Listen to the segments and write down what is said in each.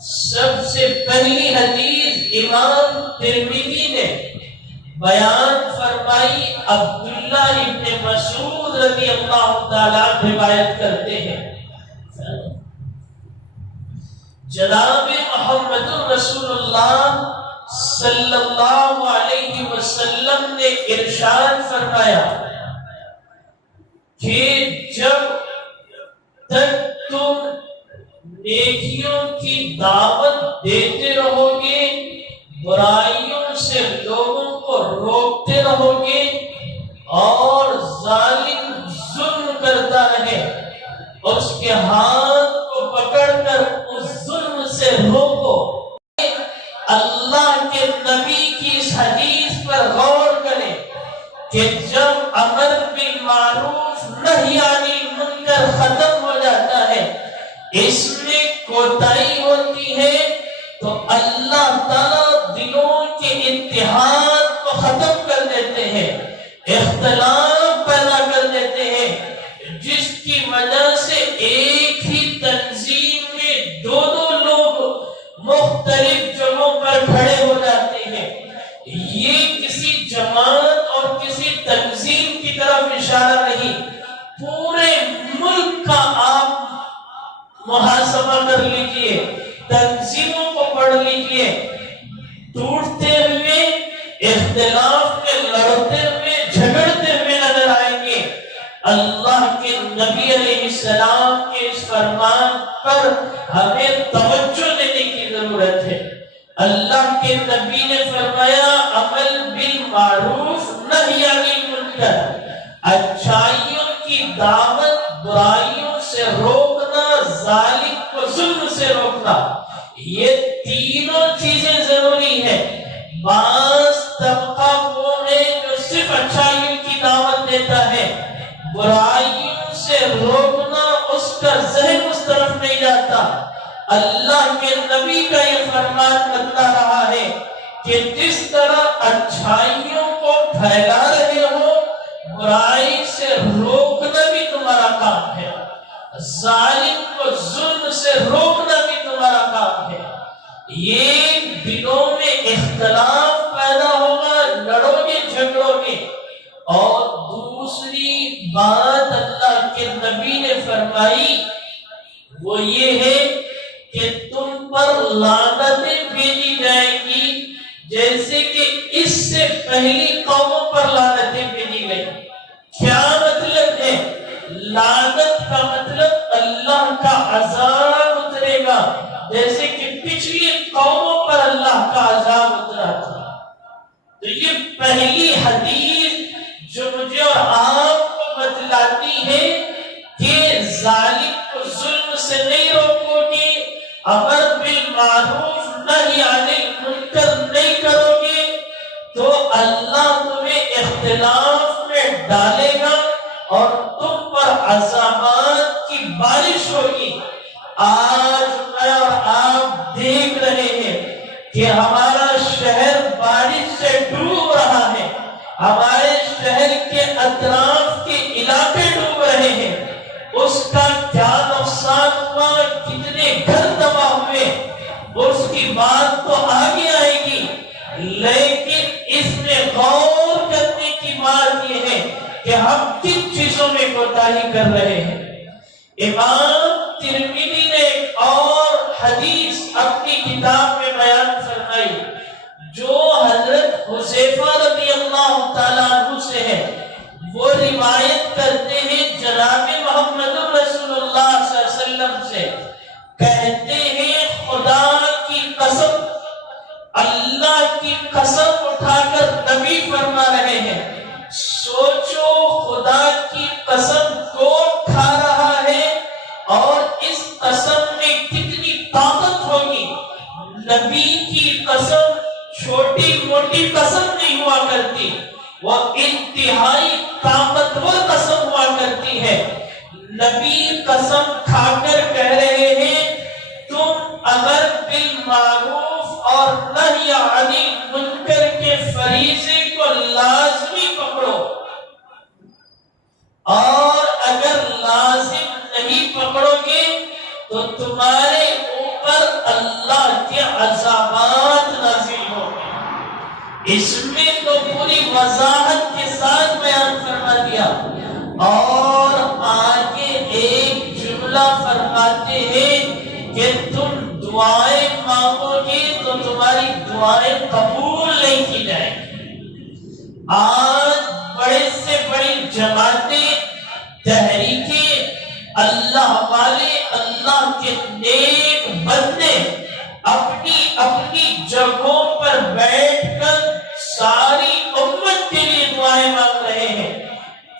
سب سے پہلی حدیث امام ترمذی نے بیان فرمائی، عبداللہ ابن مسعود رضی اللہ تعالیٰ روایت کرتے ہیں، جناب محمد رسول اللہ صلی اللہ علیہ وسلم نے ارشاد فرمایا کہ جب تک تم نیکیوں کی دعوت دیتے رہو گے، برائیوں سے لوگوں کو روکتے رہو گے اور ظالم ظلم کرتا رہے، اس کے ہاتھ کو پکڑ کر اس ظلم سے روکو۔ اللہ کے نبی کی اس حدیث پر غور کریں کہ جب امر بالمعروف نہی عن المنکر ختم ہو جاتا ہے، اس میں کوتاہی ہوتی ہے، تو اللہ تعالیٰ دلوں کے اتحاد کو ختم کر دیتے ہیں، اختلاف پیدا کر دیتے ہیں، جس کی وجہ سے ایک ہی تنظیم میں دو لوگ مختلف جگہوں پر کھڑے ہو جاتے ہیں۔ یہ کسی جماعت اور کسی تنظیم کی طرف اشارہ نہیں، پورے ملک کا آپ محاسبہ کر لیجئے، تنظیموں کو پڑھ لیجئے، ٹوٹتے ہوئے، اختلاف میں لڑتے ہوئے، جھگڑتے ہوئے نظر آئیں گے۔ اللہ کے نبی علیہ السلام کے اس فرمان پر ہمیں توجہ دینے کی ضرورت ہے۔ اللہ کے نبی نے فرمایا عمل بالمعروف نہی عن المنکر، اچھائیوں کی دعوت، برائیوں سے روکنا، ظالم کو ظلم سے روکنا، یہ تینوں چیزیں ضروری ہیں۔ بعض طبقہ وہ ہے جو صرف اچھائیوں کی دعوت دیتا ہے، برائیوں سے روکنا اس کا ذہن اس طرف نہیں جاتا۔ اللہ کے نبی کا یہ فرمان بتلا رہا ہے کہ جس طرح اچھائیوں کو پھیلا رہے ہو، برائی سے روکنا بھی تمہارا کام ہے، ظالم کو ظلم سے روکنا بھی تمہارا کام ہے۔ یہ دلوں میں اختلاف پیدا ہوگا، لڑو گے، جھگڑو گے۔ اور دوسری بات اللہ کے نبی نے فرمائی وہ یہ ہے کہ تم پر لعنتیں بھیجی جائیں گی جیسے کہ اس سے پہلی قوموں پر لعنتیں بھیجی گئی۔ کیا مطلب ہے؟ لعنت کا مطلب اللہ کا عذاب اترے گا، جیسے کہ پچھلی قوموں پر اللہ کا عذاب اترا تھا۔ تو یہ پہلی حدیث جو مجھے اور آپ کو بتلاتی ہے کہ ظالم کو ظلم سے نہیں روکو گے، امر بالمعروف نہی عن المنکر نہیں کرو گے، تو اللہ تمہیں اختلاف میں ڈالے گا اور تم پر عذابات کی بارش ہوگی۔ آج میں اور آپ دیکھ رہے ہیں کہ ہمارا شہر بارش سے ڈوب رہا ہے، ہمارے شہر کے اطراف کے علاقے ڈوب رہے ہیں۔ اس کا کیا نقصان ہوا، کتنے گھر تباہ ہوئے، اس کی بات تو آگے آئے گی، لیکن اس میں غور کرنے کی بات یہ ہے کہ ہم کن چیزوں میں کوتاہی کر رہے ہیں۔ امام ترمذی نے ایک اور حدیث اپنی کتاب میں بیان فرمائی جو حضرت حذیفہ رضی اللہ تعالیٰ عنہ سے ہے۔ وہ روایت کرتے ہیں جناب محمد رسول اللہ صلی اللہ علیہ وسلم سے، کہتے ہیں خدا کی قسم، اللہ کی قسم اٹھا کر نبی فرما رہے ہیں، سوچو خدا کی قسم کون کھا رہا ہے اور اس قسم میں کتنی طاقت ہوگی۔ نبی کی قسم چھوٹی موٹی قسم نہیں ہوا کرتی، وہ انتہائی طاقتور قسم ہوا کرتی ہے۔ نبی قسم کھا کر کہہ رہے ہیں تم امر بالمعروف اور نہی عن المنکر کے فریضے کو لازمی پکڑو، اور اگر لازم نہیں پکڑو گے تو تمہارے اوپر اللہ عذابات نازل ہوگی۔ اس میں تو پوری وضاحت کے ساتھ بیان فرما دیا، اور آگے ایک جملہ فرماتے ہیں کہ تم دعائیں مانگو گے تو تمہاری دعائیں قبول نہیں کی جائیں گی۔ آج بڑے سے بڑی جماعتیں، تحریکیں، اللہ والے، اللہ کے نیک بندے اپنی اپنی جگہوں پر بیٹھ کر ساری امت کے لیے دعائیں مانگ رہے ہیں۔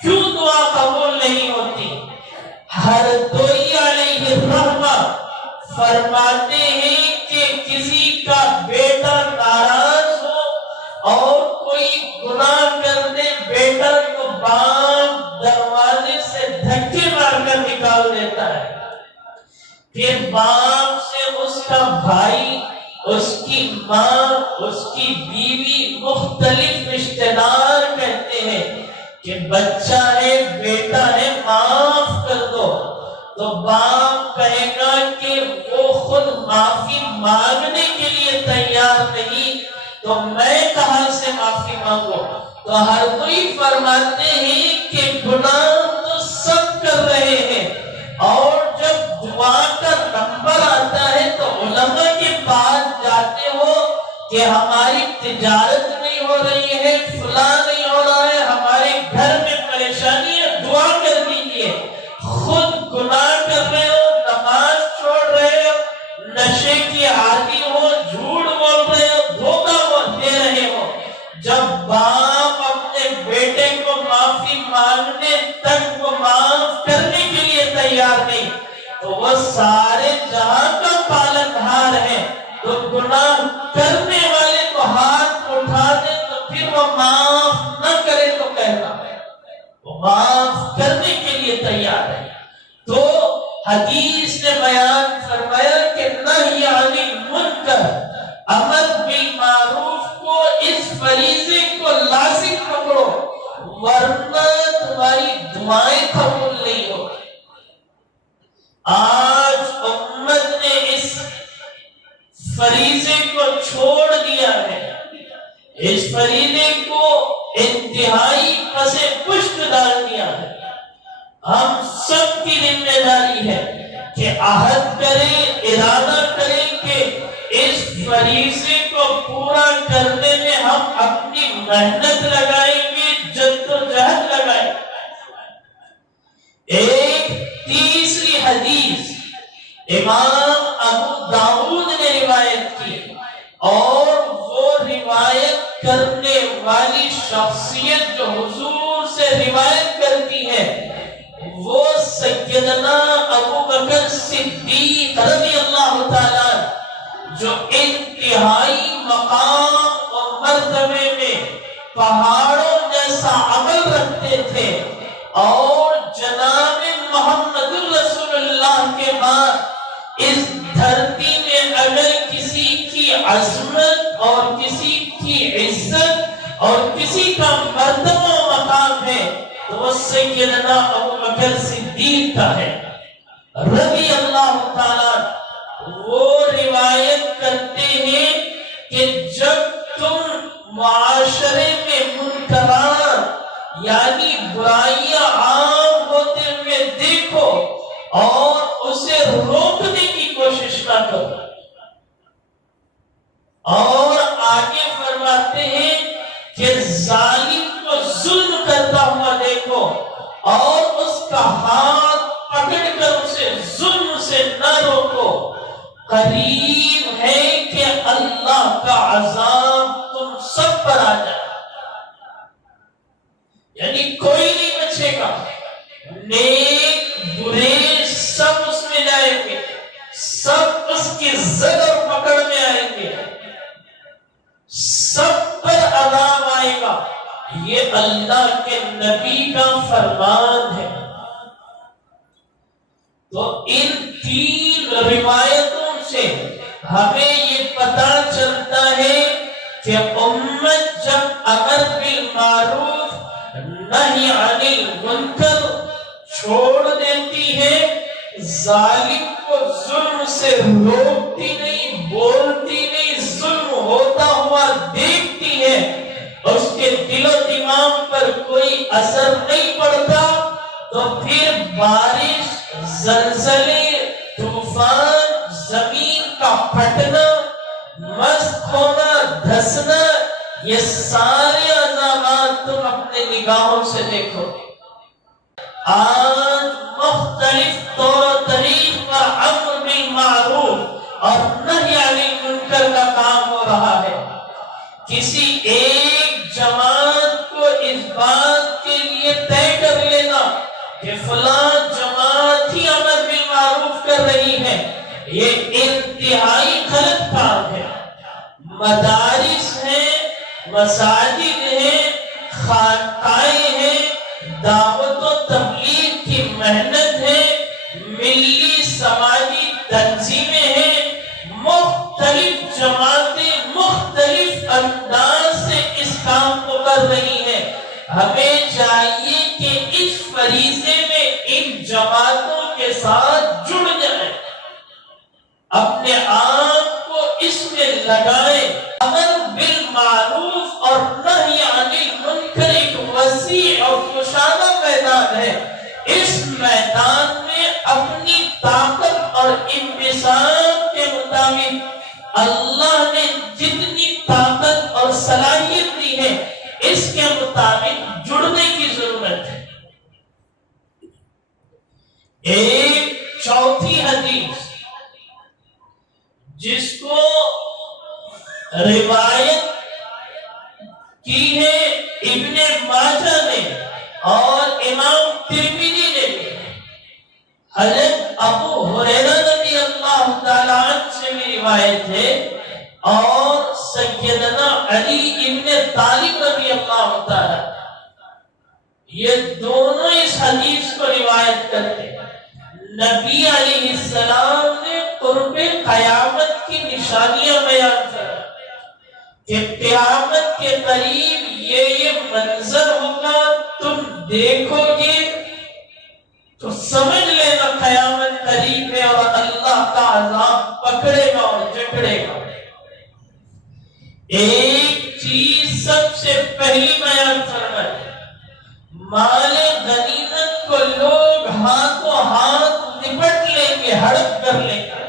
کیوں دعا قبول نہیں ہوتی؟ حضرت علیہ الرحمہ فرماتے ہیں کہ کسی کا بیٹا ناراض ہو اور کوئی گناہ کر دے، بیٹا کو باپ دروازے سے دھکے مار کر نکال دیتا ہے، پھر باپ سے اس کا بھائی، اس کی ماں، اس کی بیوی، مختلف رشتہ دار کہتے ہیں کہ بچہ ہے، بیٹا ہے، معاف کر دو، تو باپ کہے گا کہ وہ خود معافی مانگنے کے لیے تیار نہیں، تو میں کہاں سے معافی مانگو؟ تو ہر کوئی فرماتے ہیں کہ گناہ تو سب کر رہے ہیں، اور جب دعا کا نمبر آتا ہے تو علماء کے پاس جاتے ہو کہ ہماری تجارت نہیں ہو رہی ہے، فلاں نہیں ہو رہا ہے، ہمارے گھر میں پریشانی ہے، دعا کر دیجیے۔ خود گناہ کر رہے ہو، نماز چھوڑ رہے ہو، نشے کی عادی ہو، جھوٹ بول رہے ہو، دھوکہ دے رہے ہو، جب باپ اپنے بیٹے کو معافی مانگنے تک وہ معاف کرنے کے لیے تیار نہیں، تو وہ سارے جہاں کا پالنہار ہے، تو گناہ کرنے والے کو ہاتھ اٹھا دے تو پھر وہ معاف نہ کرے تو کہنا ہے وہ معاف کرنے کے لیے تیار ہے۔ تو حدیث نے بیان فرمایا کہ نہی عن المنکر، امر بالمعروف کو، اس فریضے کو لازم پکڑو، ورنہ تمہاری دعائیں قبول نہیں ہو۔ آج امت نے اس فریضے کو چھوڑ دیا ہے، اس فریضے کو انتہائی پس پشت ڈال دیا ہے۔ ہم سب کی ذمہ داری ہے کہ عہد کریں، ارادہ کریں کہ اس فریضے کو پورا کرنے میں ہم اپنی محنت لگائیں گے، جدوجہد لگائیں گے۔ ایک تیسری حدیث امام ابو داؤد نے روایت کی، اور وہ روایت کرنے والی شخصیت جو حضور سے روایت کرتی ہے وہ سیدنا ابو بکر صدیق رضی اللہ تعالیٰ، جو انتہائی مقام اور مرتبے میں پہاڑوں جیسا عمل رکھتے تھے، اور جناب محمد رسول اللہ کے بعد اس دھرتی میں اگر کسی کی عظمت اور کسی کی عزت اور کسی کا مرتبہ و مقام ہے تو وہ سیدنا ابو بکر صدیق کا ہے رضی اللہ تعالیٰ۔ وہ روایت کرتے ہیں کہ جب تم معاشرے میں منکرات یعنی برائیاں عام ہوتے ہوئے دیکھو اور اسے روکنے کی کوشش نہ کرو، اور آگے فرماتے ہیں کہ ظالم کو ظلم کرتا ہوا دیکھو اور اس کا ہاتھ پکڑ کر اسے ظلم سے نہ روکو، قریب ہے کہ اللہ کا عذاب تم سب پر آ جائے، یعنی کوئی نہیں بچے گا، نیک برے سب اس میں جائیں گے، سب اس کی زد اور پکڑ میں آئیں گے، سب پر عذاب آئے گا۔ یہ اللہ کے نبی کا فرمان ہے۔ تو ان تین روایتوں سے ہمیں یہ پتا چلتا ہے کہ امت جب امر بالمعروف نہی عن المنکر چھوڑ دیتی ہے، ظالم کو ظلم سے روکتی نہیں، بولتی نہیں، اثر نہیں پڑتا تو پھر بارش، زلزلے، طوفان، زمین کا پھٹنا، مست ہونا، دھسنا، یہ سارے عذابات تم اپنے نگاہوں سے دیکھو گے۔ آج مختلف طور و طریق پر امر بالمعروف اور نہی عن المنکر کا کام ہو رہا ہے۔ کسی ایک جماعت کو اس بات کے لیے طے کر لینا کہ فلاں جماعت ہی امر بالمعروف کر رہی ہے، یہ انتہائی غلط کام ہے۔ مدارس ہیں، مساجد ہیں، خانقاہیں ہیں، دعوت و تبلیغ کی محنت ہے، ملی سماجی تنظیمیں ہیں، مختلف جماعتیں مختلف انداز سے اس کام کو کر رہی ہیں۔ ہمیں چاہیے کہ اس فریضے میں ان جماعتوں کے ساتھ جڑ جائیں، اپنے آپ کو اس میں لگائیں۔ امر بالمعروف اور نہی عن المنکر ایک وسیع اور کشادہ میدان ہے۔ اس میدان میں اپنی طاقت اور انبساط کے مطابق اللہ نے جتنی طاقت اور صلاحیت دی ہے اس کے مطابق جڑنے کی ضرورت ہے۔ ایک چوتھی حدیث جس کو روایت کی ہے ابن ماجہ نے اور امام ترمذی نے بھی، حضرت ابو ہریرہ رضی اللہ تعالیٰ عنہ سے بھی روایت ہے اور سیدنا علی ابن طالب رضی اللہ تعالیٰ، یہ دونوں اس حدیث کو روایت کرتے ہیں۔ نبی علیہ السلام نے قرب قیامت کی نشانیاں بیان کرا کہ قیامت کے قریب یہ منظر ہوگا، تم دیکھو گے تو سمجھ لینا قیامت قریب ہے اور اللہ کا عذاب پکڑے گا اور جکڑے گا۔ ایک چیز سب سے پہلی بیان فرمائے، مال غنیمت کو لوگ ہاتھوں ہاتھ لپٹ لیں گے، ہڑپ کر لیں گے،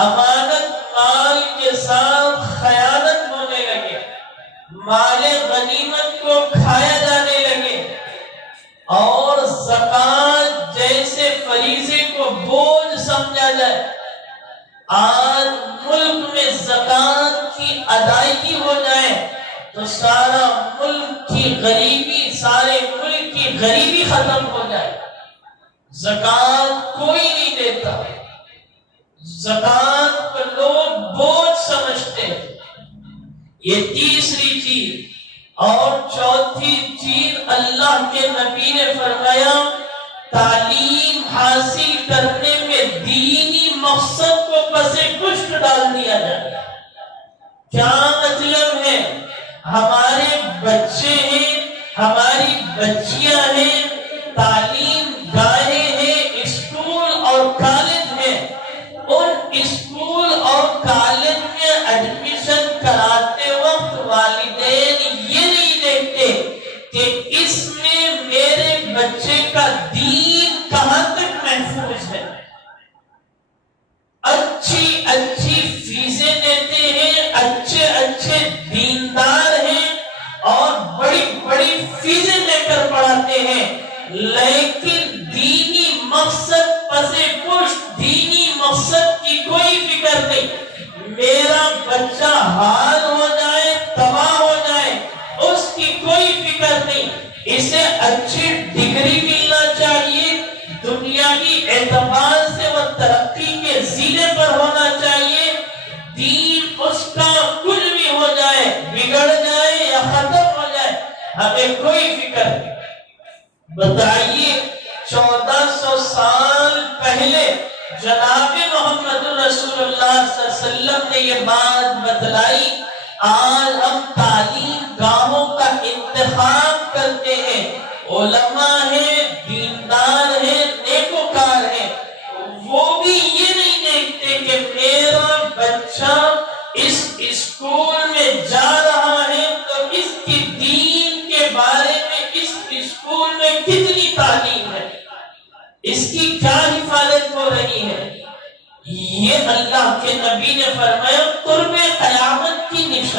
امانت مال کے ساتھ خیانت ہونے لگے، مال غنیمت کو کھایا جانے لگے اور زکوٰۃ جیسے فریضے کو بوجھ سمجھا جائے۔ آج ملک میں زکوٰۃ کی ادائیگی ہو جائے تو سارا ملک کی غریبی، سارے ملک کی غریبی ختم ہو جائے۔ زکوٰۃ کوئی نہیں دیتا، زکوٰۃ کو لوگ بوجھ سمجھتے ہیں۔ یہ تیسری چیز۔ اور چوتھی چیز، اللہ کے نبی نے فرمایا تعلیم حاصل کرنے میں دینی مقصد کو پس پشت ڈال دیا جائے۔ کیا مطلب ہے؟ ہمارے بچے ہیں، ہماری بچیاں ہیں، تعلیم گاہیں ہیں، اسکول اور کالج ہیں، ان اسکول اور کالج میں ایڈمیشن کراتے وقت والدین یہ نہیں دیکھتے کہ اس میں میرے بچے کا دین کہاں تک محفوظ ہے۔ اچھی اچھی فیسیں دیتے ہیں، اچھے اچھے دیندار ہیں اور بڑی بڑی فیسیں لے کر پڑھاتے ہیں، لیکن دینی مقصد پس پشت، دینی مقصد کی کوئی فکر نہیں۔ میرا بچہ حال ہو جائے، تباہ ہو جائے، اس کی کوئی فکر نہیں۔ اسے اچھی ڈگری ملنا چاہیے، دنیاوی اعتبار سے وہ ترقی کے زینے پر ہونا چاہیے، دین اس کا کچھ بھی ہو جائے، بگڑ جائے یا ختم ہو جائے، ہمیں کوئی فکر نہیں۔ بتائیے 1400 سال پہلے جناب محمد رسول اللہ صلی اللہ علیہ وسلم نے یہ بات بتلائی، آج ہم تعلیم گاہوں کا انتخاب کرتے ہیں، علماء ہیں، دیندار ہیں، نیکوکار ہیں، وہ بھی یہ نہیں دیکھتے کہ میرا بچہ اس اسکول میں جا رہا ہے تو اس کی دین کے بارے میں اس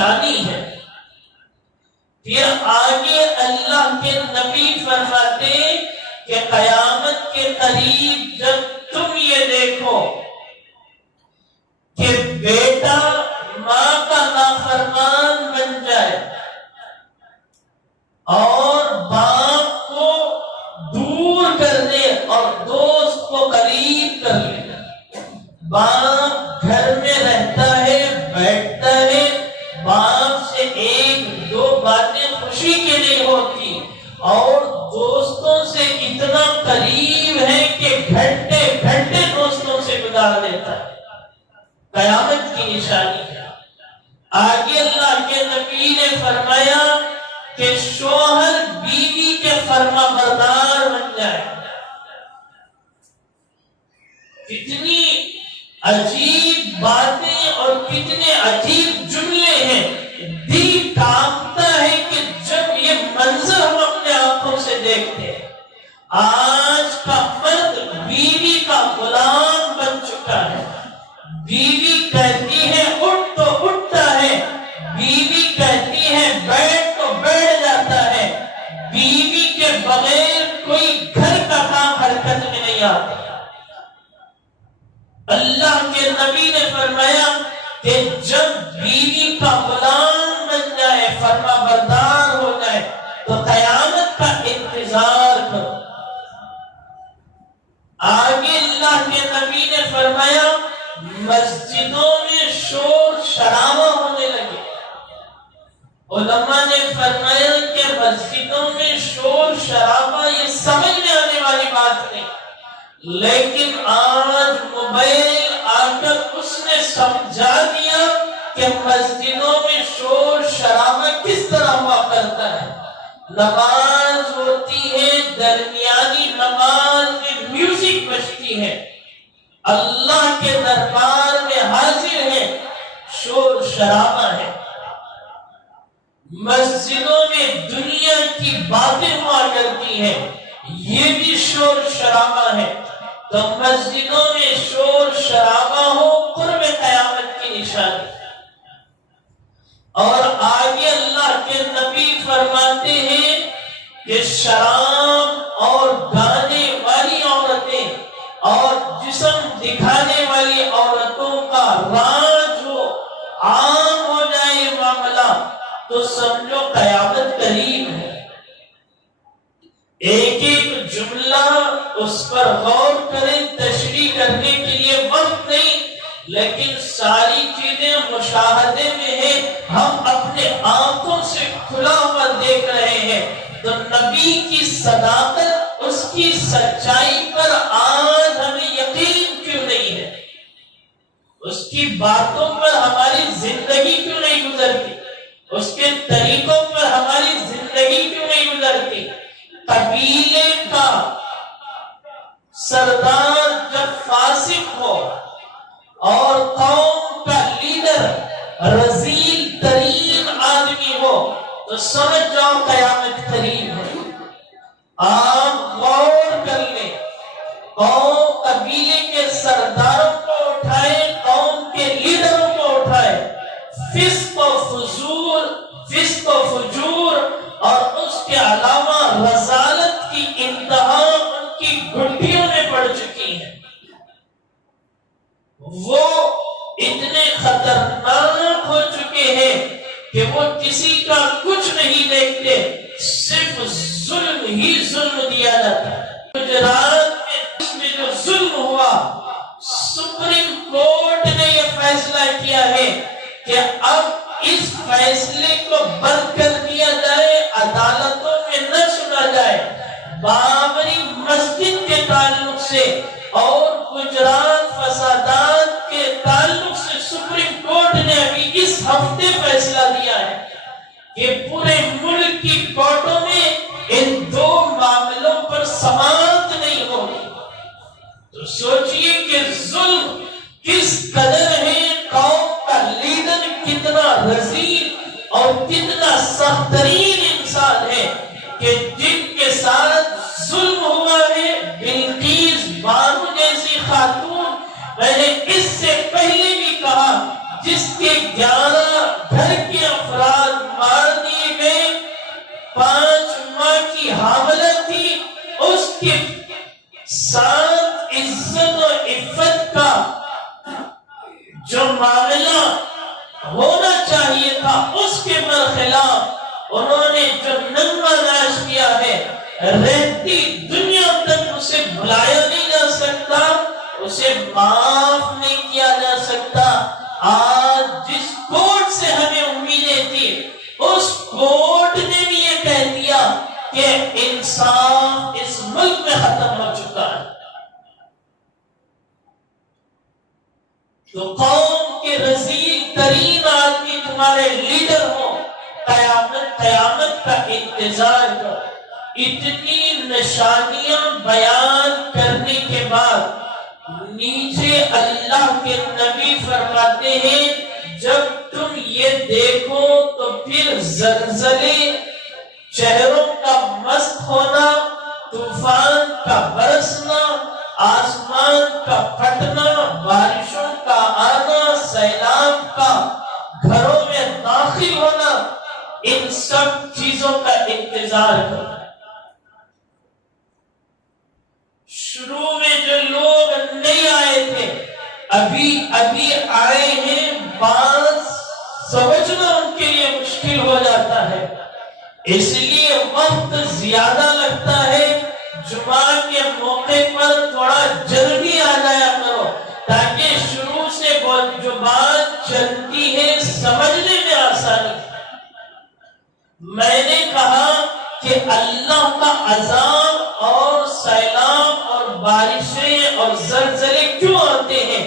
نشانی ہے۔ پھر آگے اللہ کے نبی فرماتے کہ قیامت کے قریب جب تم یہ دیکھو کہ بیٹا ماں کا نافرمان بن جائے اور باپ کو دور کر دے اور دوست کو قریب کر لے، باپ گھر میں رہتا ہے، بیٹھتا ہے، باپ سے ایک دو باتیں خوشی کے لیے ہوتی اور دوستوں سے اتنا قریب ہے کہ گھنٹے گھنٹے دوستوں سے گزار دیتا ہے، قیامت کی نشانی ہے۔ آگے اللہ کے نبی نے فرمایا کہ شوہر بیوی کے فرما بردار بن جائے۔ کتنی عجیب باتیں اور کتنے عجیب جملے ہیں، دل کانپتا ہے کہ جب یہ منظر ہم اپنے آنکھوں سے دیکھتے ہیں۔ آج کا مرد بیوی کا غلام بن چکا ہے، بیوی کہتی ہے اٹھ تو اٹھتا ہے، بیوی کہتی ہے بیٹھ تو بیٹھ جاتا ہے، بیوی کے بغیر کوئی گھر کا کام حرکت میں نہیں آتا۔ اللہ کے نبی نے فرمایا کہ جب بیوی کا غلام بن جائے، فرما بردار ہو جائے، تو قیامت کا انتظار کرو۔ آگے اللہ کے نبی نے فرمایا مسجدوں میں شور شرابہ ہونے لگے۔ علماء نے فرمایا کہ مسجدوں میں شور شرابہ یہ سمجھ میں آنے والی بات نہیں، لیکن آج موبائل آ کر اس نے سمجھا دیا کہ مسجدوں میں شور شرابہ کس طرح ہوا کرتا ہے۔ نماز ہوتی ہے، درمیانی نماز میں میوزک بجتی ہے، اللہ کے دربار میں حاضر ہے، شور شرابہ ہے۔ مسجدوں میں دنیا کی باتیں ہوا کرتی ہیں، یہ بھی شور شرابہ ہے۔ تو مسجدوں میں شور شرابہ ہو قرب قیامت کی نشانی۔ اور آگے اللہ کے نبی فرماتے ہیں کہ شراب اور گانے والی عورتیں اور جسم دکھانے والی عورتوں کا راج ہو، عام ہو جائے معاملہ، تو سمجھو قیامت قریب ہے۔ ایک ایک جملہ اس پر غور کریں، تشریح کرنے کے لیے وقت نہیں، لیکن ساری چیزیں مشاہدے میں ہیں، ہم اپنے آنکھوں سے کھلا ہوا دیکھ رہے ہیں۔ تو نبی کی صداقت، اس کی سچائی پر آج ہمیں یقین کیوں نہیں ہے؟ اس کی باتوں پر ہماری زندگی کیوں نہیں گزرتی؟ اس کے طریقوں پر ہماری زندگی کیوں نہیں گزرتی؟ قبیلے کا سردار جب فاسق ہو اور قوم کا لیڈر رذیل ترین آدمی ہو تو سمجھ جاؤ قیامت قریب ہے۔ آپ غور کر لیں، قوم قبیلے کے سرداروں کو اٹھائے، قوم کے لیڈروں کو اٹھائے، فسق و فجور اور اس کے علاوہ رذالت کی انتہا ان کی گھٹیوں میں پڑ چکی ہے۔ وہ اتنے خطرناک ہو چکے ہیں کہ وہ کسی کا کچھ نہیں دیکھتے، صرف ظلم ہی ظلم دیا جاتا ہے۔ گجرات میں جو ظلم ہوا، سپریم کورٹ نے یہ فیصلہ کیا ہے کہ اب اس فیصلے کو بند کر دیا جائے، عدالتوں میں نہ سنا جائے۔ بابری مسجد کے تعلق سے اور گجرات فسادات کے تعلق سے سپریم کورٹ نے ابھی اس ہفتے فیصلہ دیا ہے کہ پورے ملک کی کورٹوں میں ان دو معاملوں پر سماعت نہیں ہوگی۔ تو سوچئے کہ ظلم کس قدر ہے، قوم کا لیڈر کتنا رذیل اور کتنا سخت ترین انسان ہے کہ جن کے ساتھ ظلم ہوا ہے۔ بلقیس بانو جیسی خاتون، میں نے اس سے پہلے بھی کہا، جس کے 11 گھر کے معاملہ ہونا چاہیے تھا اس کے برخلاف انہوں نے جو ننگا ناش کیا ہے، رہتی دنیا تک اسے بلایا نہیں جا سکتا، اسے معاف نہیں کیا جا سکتا۔ آج جس کوٹ سے ہمیں امیدیں تھی، اس کوٹ نے بھی یہ کہہ دیا کہ انصاف اس ملک میں ختم ہو چکا ہے۔ تو قوم کے رزیل ترین آدمی تمہارے لیڈر ہو، قیامت کا انتظار کرو۔ اتنی نشانیاں بیان کرنے کے بعد نیچے اللہ کے نبی فرماتے ہیں جب تم یہ دیکھو تو پھر زلزلے، چہروں کا مست ہونا، طوفان کا برسنا، آسمان کا پھٹنا، بارشوں کا آنا، سیلاب کا گھروں میں داخل ہونا، ان سب چیزوں کا انتظار کرو۔ شروع میں جو لوگ نہیں آئے تھے ابھی آئے ہیں، بات سمجھنا ان کے لیے مشکل ہو جاتا ہے، اس لیے وقت زیادہ لگتا ہے۔ جمعہ کے موقع پر تھوڑا جلدی آ جایا کرو تاکہ شروع سے جو بات چلتی ہے سمجھنے میں آسانی۔ میں نے کہا کہ اللہ کا عذاب اور سیلاب اور بارشیں اور زلزلے کیوں آتے ہیں؟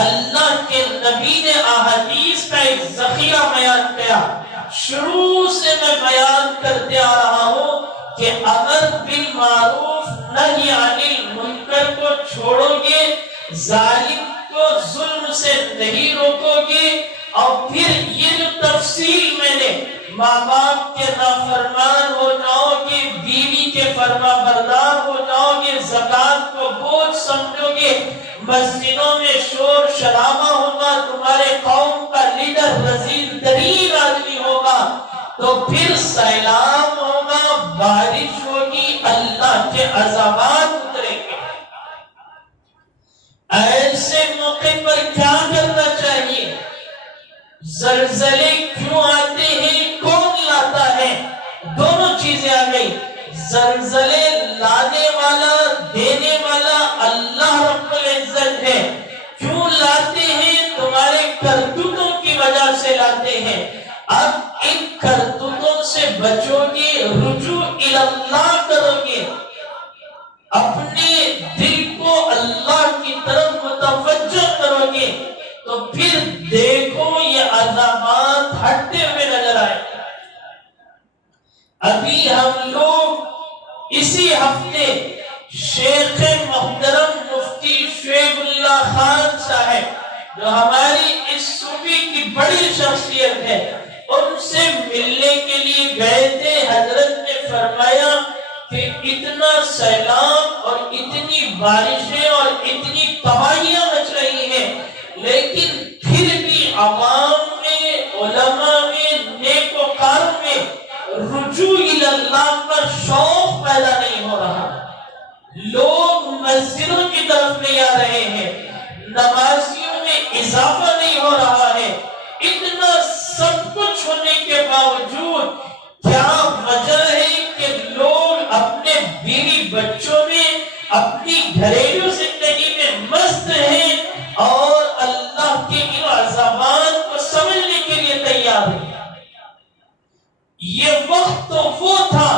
اللہ کے نبی نے احادیث کا ایک ذخیرہ بیان کیا، شروع سے میں بیان کرتے آ رہا ہوں کہ امر بالمعروف نہی عن المنکر کو چھوڑو گے، ظالم کو ظلم سے نہیں روکو گے، اور پھر یہ جو تفصیل میں نے ماں باپ کے نافرمان ہو جاؤ گے، بیوی کے فرما بردار ہو جاؤ گے، زکات کو بوجھ سمجھو گے، مسجدوں میں شور شرابہ ہوگا، تمہارے قوم کا لیڈر رذیل ترین آدمی ہوگا، تو پھر سیلاب ہوگا، بارش ہوگی، اللہ کے عذابات اتریں گے۔ ایسے موقع پر کیا کرنا چاہیے؟ زلزلے کیوں آتے ہیں؟ کون لاتا ہے؟ دونوں چیزیں آ گئی، زلزلے لانے والا دینے والا اللہ رب العزت ہے۔ کیوں لاتے ہیں؟ تمہارے کرتوتوں کی وجہ سے لاتے ہیں۔ اب ان کرتوتوں سے بچو گے، رجوع اللہ کرو گے، اپنے دل کو اللہ کی طرف متوجہ کرو گے، تو پھر دیکھو یہ عذابات ہٹتے ہوئے نظر آئے۔ ابھی ہم لوگ اسی ہفتے شیخ محترم مفتی شعیب اللہ خان صاحب جو ہماری اس صوبے کی بڑی شخصیت ہے، ان سے ملنے کے لیے گئے تھے۔ حضرت نے فرمایا کہ اتنا سیلاب اور اتنی بارشیں اور اتنی تباہیاں مچ رہی ہیں، لیکن پھر بھی عوام میں، علماء میں، نیکوکاروں میں رجوع اللہ پر شوق پیدا نہیں ہو رہا۔ لوگ مسجدوں کی طرف نہیں آ رہے ہیں، نمازیوں میں اضافہ نہیں ہو رہا ہے۔ اتنا سب کچھ ہونے کے باوجود کیا وجہ ہے کہ لوگ اپنے بیوی بچوں میں، اپنی گھریلو زندگی میں مست ہیں اور اللہ کے ان عذابات کو سمجھنے کے لیے تیار ہیں؟ یہ وقت تو وہ تھا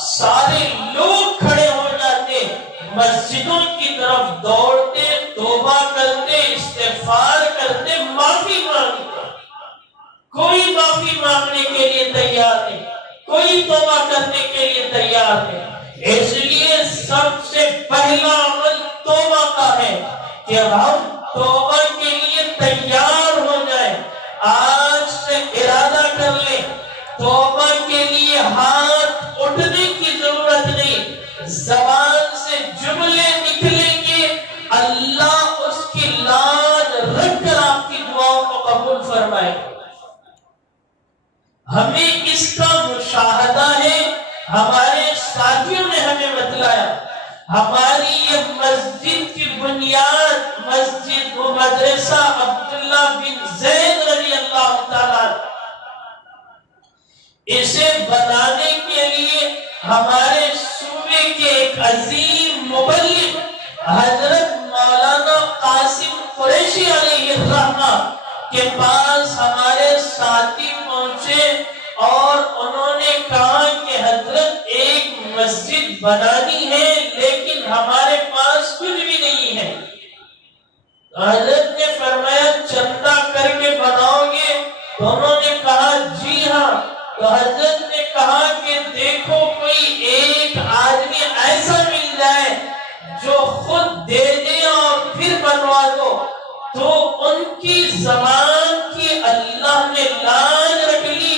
سارے لوگ کھڑے ہو جاتے، مسجدوں کی طرف دوڑتے، توبہ کرتے، استغفار کرتے، معافی مانگتے۔ کوئی معافی مانگنے کے لیے تیار نہیں، کوئی توبہ کرنے کے لیے تیار نہیں۔ اس لیے سب سے پہلا عمل توبہ کا ہے کہ ہم توبہ کے لیے تیار ہو جائیں۔ آج سے ارادہ کر لیں، توبہ کے لیے ہاتھ اٹھنے کی ضرورت نہیں، زبان سے جملے نکلیں گے، اللہ اس کی لاج رکھ کر آپ کی دعاؤں کو قبول فرمائے۔ ہمیں اس کا مشاہدہ ہے، ہمارے ساتھیوں نے ہمیں بتلایا۔ ہماری یہ مسجد کی بنیاد مسجد مدرسہ عبداللہ بن زید رضی اللہ تعالیٰ، اسے بنانے کے لیے ہمارے صوبے کے ایک عظیم مبلغ حضرت مولانا قاسم قریشی علیہ الرحمہ کے پاس ہمارے ساتھی پہنچے اور انہوں نے کہا کہ حضرت ایک مسجد بنانی ہے لیکن ہمارے پاس کچھ بھی نہیں ہے۔ حضرت نے فرمایا چندہ کر کے بناؤ گے؟ تو انہوں نے کہا جی ہاں۔ تو حضرت نے کہا کہ دیکھو کوئی ایک آدمی ایسا مل جائے جو خود دے دے اور پھر بنوا دو۔ تو ان کی زبان کی اللہ نے لاج رکھ لی۔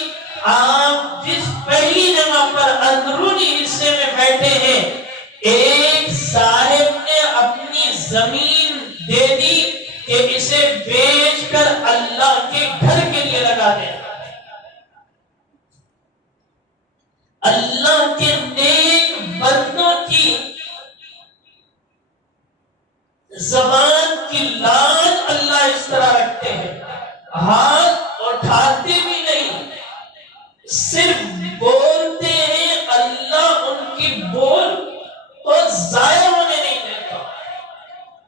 آپ جس پہلی جگہ پر اندرونی حصے میں بیٹھے ہیں، ایک صاحب نے اپنی زمین دے دی کہ اسے بیچ کر اللہ کے گھر کے لیے لگا دیں۔ اللہ کے نیک بندوں کی زبان کی لاج اللہ اس طرح رکھتے ہیں، ہاتھ اٹھاتے بھی نہیں، صرف بولتے ہیں، اللہ ان کی بول کو ضائع ہونے نہیں دیتا۔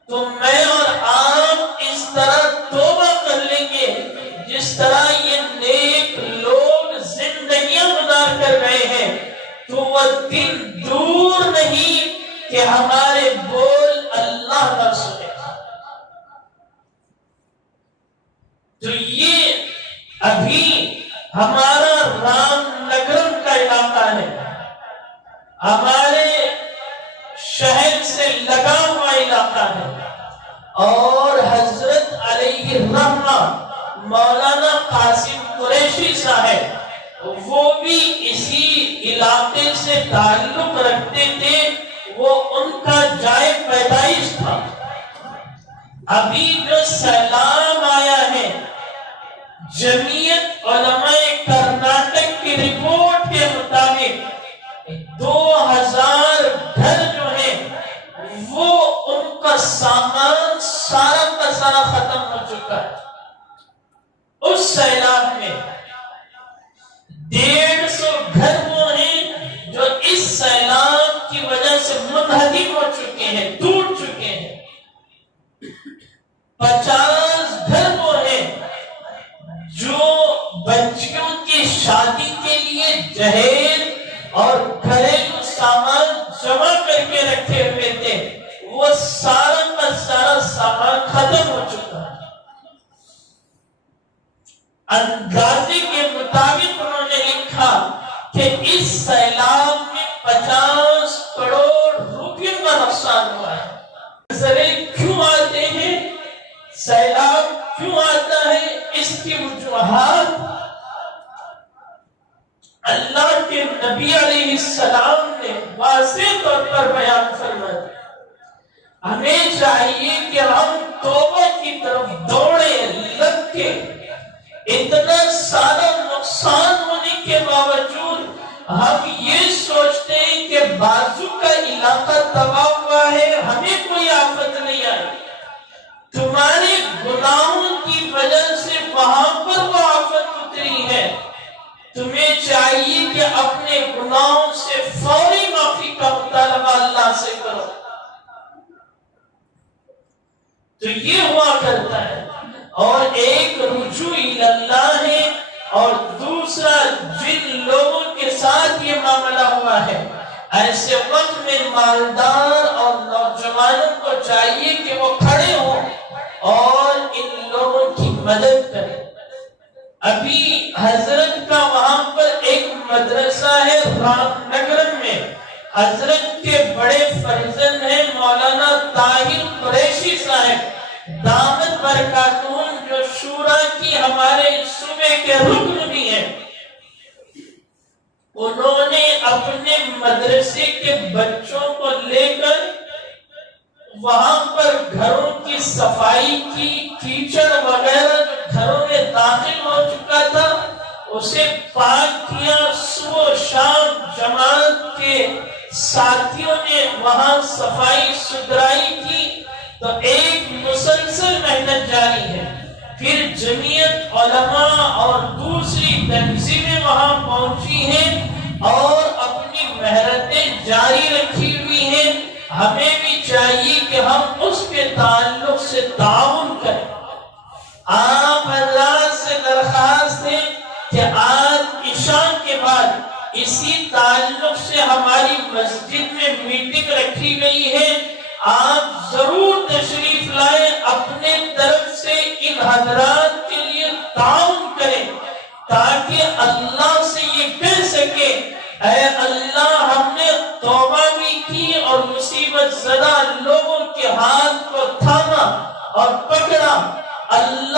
تو میں اور آپ اس طرح توبہ کر لیں گے جس طرح یہ نیک لوگ زندگیاں گزار کر گئے ہیں، تو وہ دن دور نہیں کہ ہمارے بول اللہ نہ سنے۔ تو یہ ابھی ہمارا رام نگرم کا علاقہ ہے، ہمارے شہر سے لگا ہوا علاقہ ہے، اور حضرت علیہ الرحمہ مولانا قاسم قریشی صاحب وہ بھی اسی علاقے سے تعلق رکھتے تھے، وہ ان کا جائے پیدائش تھا۔ ابھی جو سیلاب آیا ہے، جمعیت علماء کرناٹک کی رپورٹ کے مطابق 2000 گھر جو ہیں وہ ان کا سامان سارا کا سارا ختم ہو چکا ہے۔ اس سیلاب میں 150 گھر وہ ہیں جو اس سیلاب کی وجہ سے منہدم ہو چکے ہیں، ٹوٹ چکے ہیں۔ 50 گھر وہ ہیں جو بچیوں کی شادی کے لیے جہیز اور گھریلو سامان جمع کر کے رکھے ہوئے تھے، وہ سارا کا سارا سامان ختم ہو چکا ہے۔ اندازے کے مطابق انہوں نے لکھا کہ اس سیلاب میں 50 کروڑ روپیوں کا نقصان ہوا ہے۔ نظرے کیوں آتے ہیں، سیلاب کیوں آتا ہے، اس کی وجوہات اللہ کے نبی علیہ السلام نے واضح طور پر بیان فرمایا۔ ہمیں چاہیے کہ ہم توبہ کی طرف دوڑیں، لگ کے اتنا سارا نقصان ہونے کے باوجود ہم یہ سوچتے ہیں کہ بازو کا علاقہ تباہ ہوا ہے، ہمیں کوئی آفت نہیں آئی۔ تمہارے گناہوں کی وجہ سے وہاں پر وہ آفت اتری ہے۔ تمہیں چاہیے کہ اپنے گناہوں سے فوری معافی کا مطالبہ اللہ سے کرو۔ تو یہ ہوا کرتا ہے، اور ایک رجوع اللہ ہے، اور دوسرا جن لوگوں کے ساتھ یہ معاملہ ہوا ہے، ایسے وقت میں مالدار اور نوجوانوں کو چاہیے کہ وہ کھڑے ہوں اور ان لوگوں کی مدد کریں۔ ابھی حضرت کا وہاں پر ایک مدرسہ ہے رام نگرم میں، حضرت کے بڑے فرزند ہیں مولانا طاہر قریشی صاحب دامت برکاتہم، جو شورا کی ہمارے صوبے کے رکن بھی ہیں۔ انہوں نے اپنے مدرسے کے بچوں کو لے کر وہاں پر گھروں کی صفائی کی، کیچڑ وغیرہ جو گھروں میں داخل ہو چکا تھا اسے پاک کیا۔ صبح و شام جماعت کے ساتھیوں نے وہاں صفائی ستھرائی کی، تو ایک مسلسل محنت جاری جمعیت علماء اور دوسری تنظیمیں وہاں پہنچی ہیں اور اپنی محنتیں جاری رکھی ہوئی ہیں. ہمیں بھی چاہیے کہ ہم اس کے تعلق سے تعاون کریں. آپ حضرات سے درخواست ہے کہ آج عشاء کے بعد اسی تعلق سے ہماری مسجد میں میٹنگ رکھی گئی ہے. آپ ضرور تشریف لائیں, اپنے طرف سے ان حضرات کے لیے تعاون کریں تاکہ اللہ سے یہ کہہ سکے اے اللہ ہم نے توبہ بھی کی اور مصیبت زدہ لوگوں کے ہاتھ کو تھاما اور پکڑا. اللہ